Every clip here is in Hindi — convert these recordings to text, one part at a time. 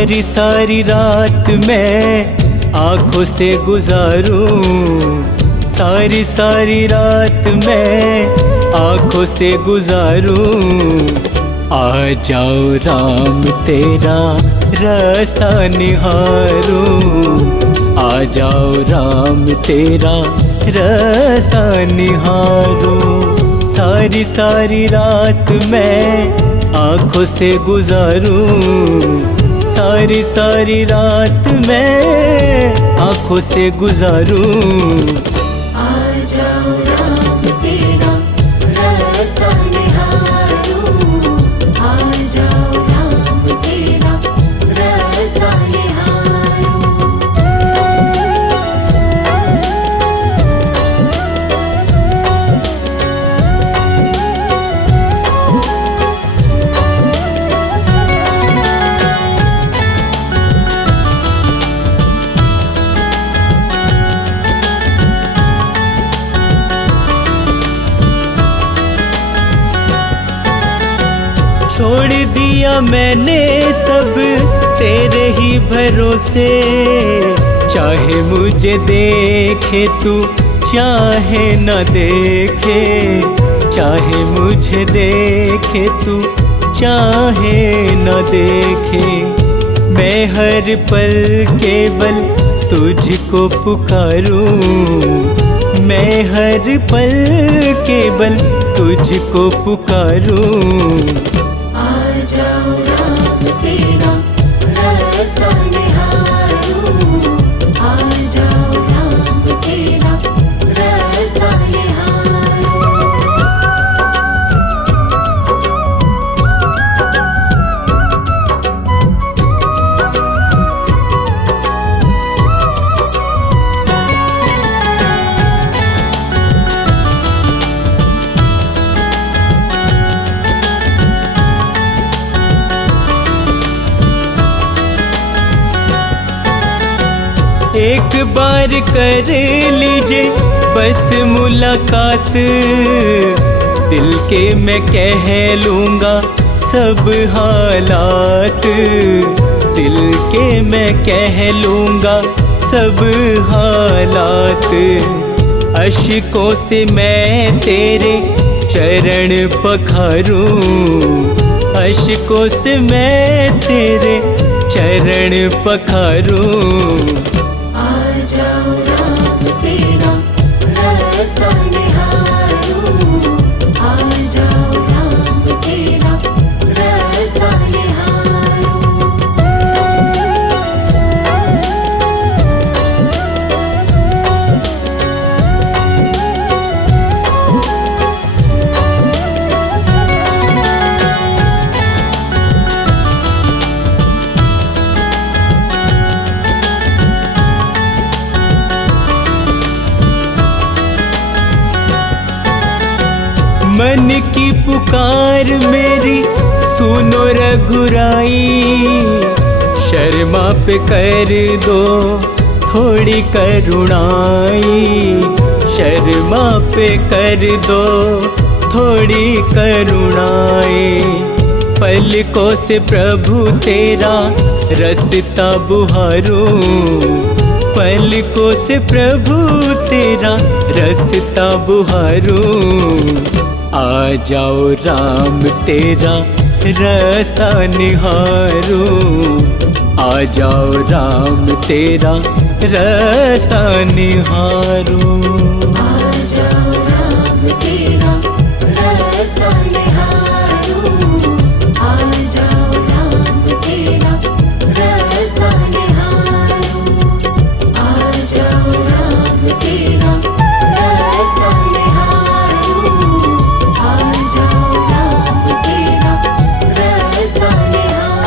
सारी सारी रात मैं आँखों से गुजारूं, सारी सारी रात मैं आँखों से गुजारूं। आ जाओ राम तेरा रास्ता निहारूं, आ जाओ राम तेरा रास्ता निहारूं। सारी सारी रात मैं आँखों से गुजारूं, सारी सारी रात मैं आँखों से गुजारूं। आ जाओ राम तेरा रास्ता निहारूं, आ जाओ राम तेरा रास्ता निहारूं। छोड़ दिया मैंने सब तेरे ही भरोसे, चाहे मुझे देखे तू चाहे न देखे, चाहे मुझे देखे तू चाहे न देखे। मैं हर पल केवल तुझको पुकारूं, मैं हर पल केवल तुझको पुकारूं। आ जाओ राम तेरा रास्ता निहारूं, आ जाओ राम तेरा रास्ता निहारूं। एक बार कर लीजिए बस मुलाकात, दिल के मैं कह लूँगा सब हालात, दिल के मैं कह लूँगा सब हालात। अश्कों से मैं तेरे चरण पखारूं, अश्कों से मैं तेरे चरण पखारूं। आ जाओ राम तेरा रास्ता निहारूं, आ जाओ राम तेरा रास्ता निहारूं। मन की पुकार मेरी सुनो रघुराई, शर्मा पे कर दो थोड़ी करुणाई, शर्मा पे कर दो थोड़ी करुणाई। पलकों से प्रभु तेरा रास्ता बुहारूं, पलकों से प्रभु तेरा रास्ता बुहारूं। आ जाओ राम तेरा रास्ता निहारूं, आ जाओ राम तेरा रास्ता निहारूं। आ जाओ राम तेरा रास्ता निहारूं, आ जाओ राम तेरा रास्ता निहारूं, आ जाओ राम तेरा रास्ता निहारूं, आ जाओ राम तेरा रास्ता निहारूं।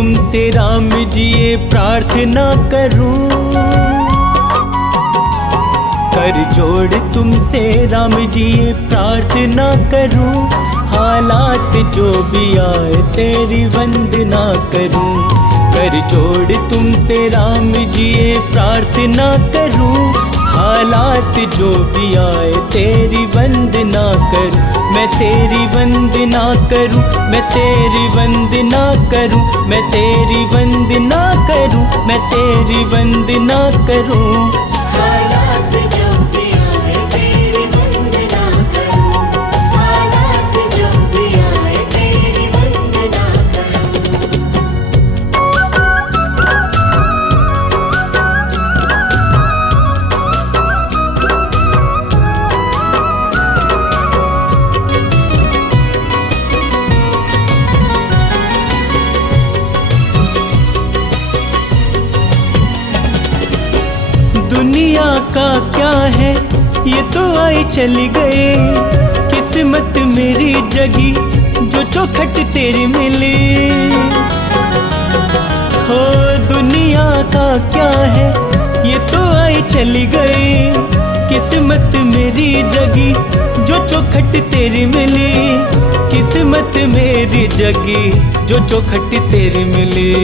तुमसे राम जी ये प्रार्थना करूं, कर जोड़ तुमसे राम जी ये प्रार्थना करूं, हालात जो भी आए तेरी वंदना करूं। कर जोड़ तुमसे राम जी ये प्रार्थना करूं, हालात जो भी आए तेरी वंदना करूं। मैं तेरी वंदना करूं, मैं तेरी वंदना करूं, मैं तेरी वंदना करूं, मैं तेरी वंदना करूं। हालात जो भी आए तेरी वंदना करूं, हालात जो भी आए तेरी वंदना करूं। दुनिया का क्या है ये तो आए चली गए, किस्मत मेरी जगी जो चौखट तेरी मिली। हो दुनिया का क्या है ये तो आए चली गए, किस्मत मेरी जगी जो चौखट तेरी मिली। किस्मत मेरी जगी जो चौखट तेरी मिली।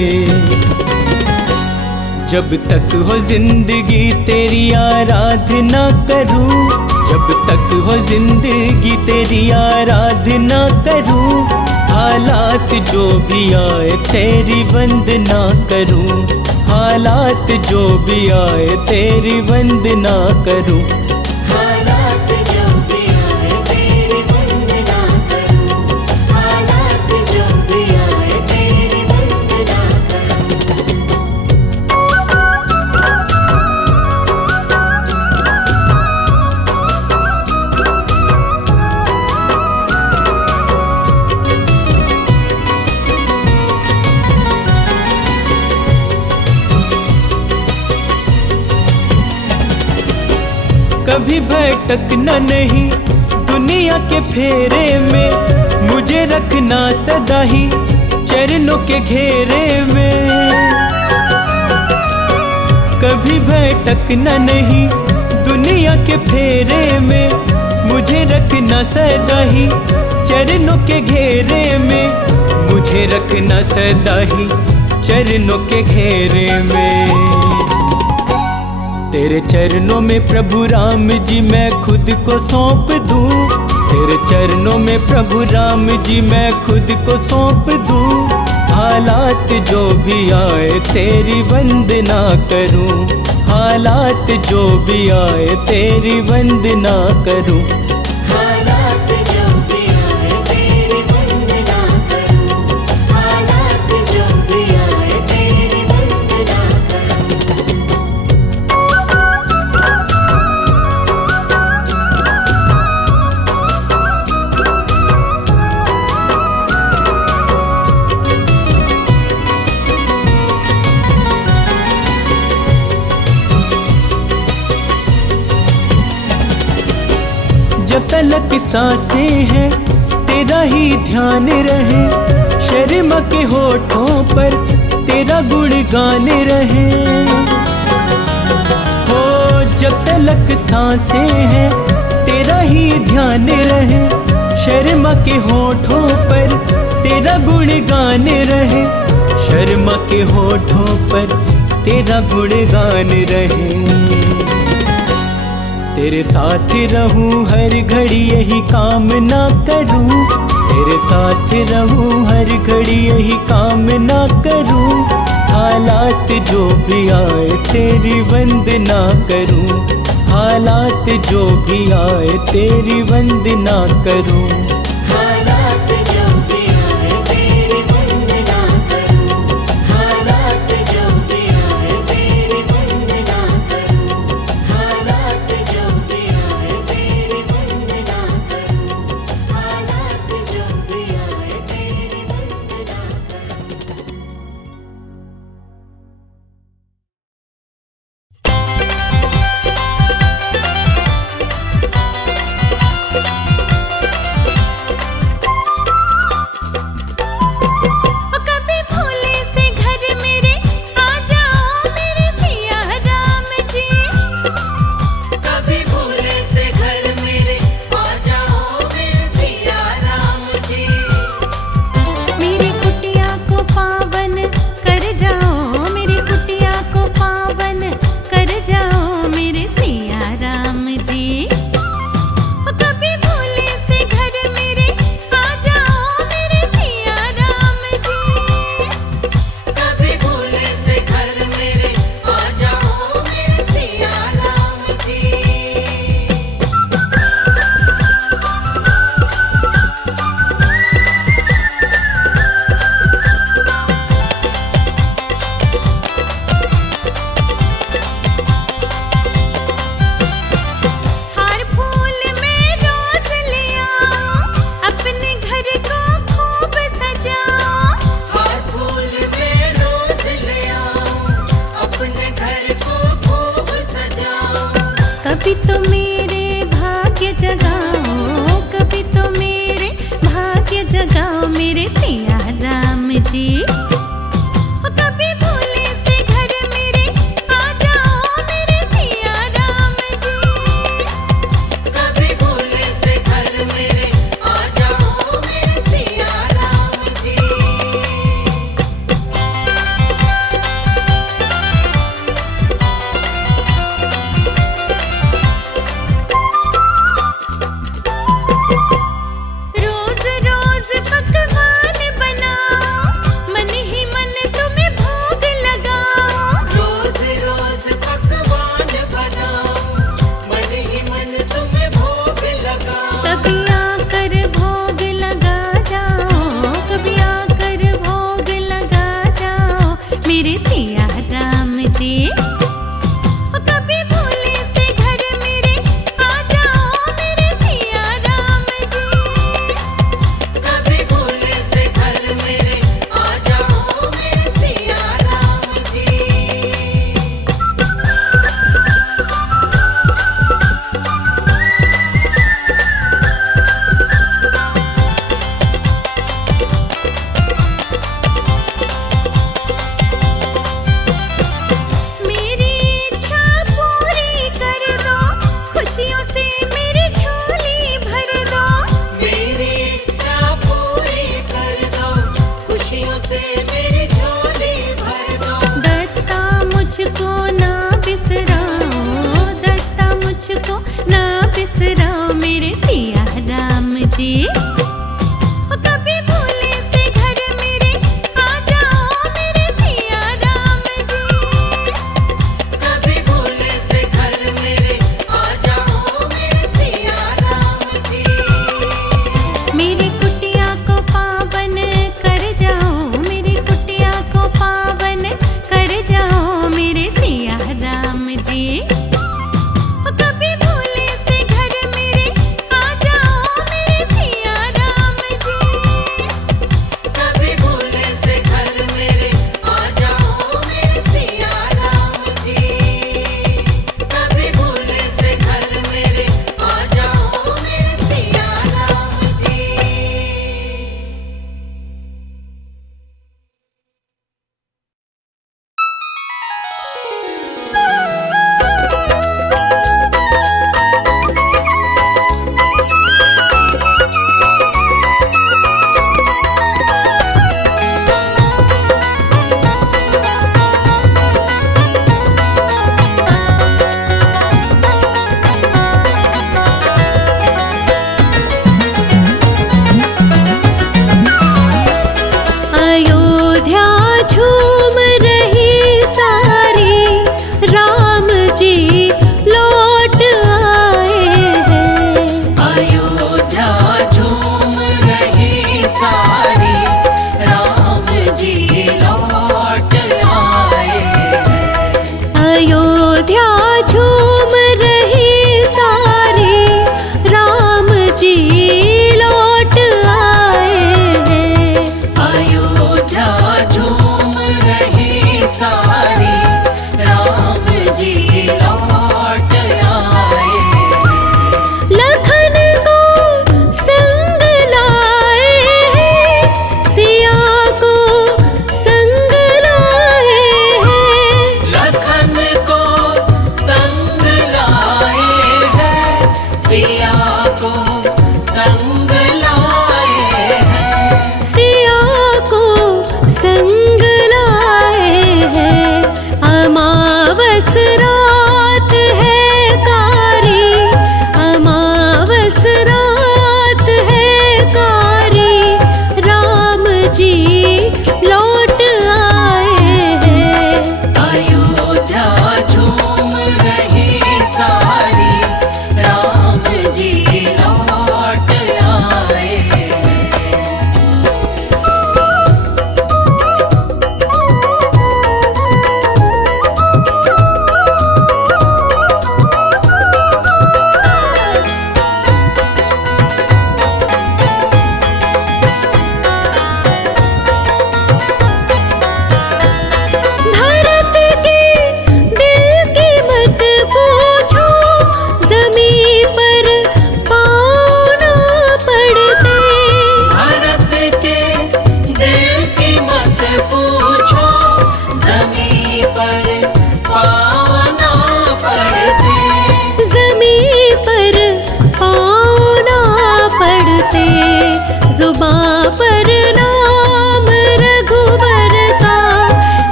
जब तक हो जिंदगी तेरी आराधना करूं, जब तक हो जिंदगी तेरी आराधना करूं, हालात जो भी आए तेरी वंदना करूं, हालात जो भी आए तेरी वंदना करूं। हालात जो भी आए तेरी वंदना करूं, हालात जो भी आए तेरी वंदना करूं। कभी भटकना नहीं दुनिया के फेरे में, मुझे रखना सदा ही चरणों के घेरे में। कभी भटकना नहीं दुनिया के फेरे में, मुझे रखना सदा ही चरणों के घेरे में, मुझे रखना सदा ही चरणों के घेरे में। तेरे चरणों में प्रभु राम जी मैं खुद को सौंप दूं, तेरे चरणों में प्रभु राम जी मैं खुद को सौंप दूं, हालात जो भी आए तेरी वंदना करूं, हालात जो भी आए तेरी वंदना करूं। हालात जो भी आए तेरी वंदना करूं, हालात जो भी आए तेरी वंदना करूं। जब तलक सांसें हैं तेरा ही ध्यान रहे, शर्मा के होठों पर तेरा गुणगान रहे। हो जब तलक सांसें हैं तेरा ही ध्यान रहे, शर्मा के होठों पर तेरा गुणगान रहे, शर्मा के होठों पर तेरा गुणगान रहे। तेरे साथ रहूं हर घड़ी यही कामना करूं, तेरे साथ रहूं हर घड़ी यही कामना करूं, हालात जो भी आए तेरी वंदना करूं, हालात जो भी आए तेरी वंदना करूं। हालात जो भी आए तेरी वंदना करूं, हालात जो भी आए तेरी वंदना करूं, हालात जो भी आए तेरी वंदना करूं, हालात जो भी आए तेरी वंदना करूं। तो मेरे भाग्य जगाओ, कभी तो मेरे भाग्य जगाओ मेरे सिया राम जी।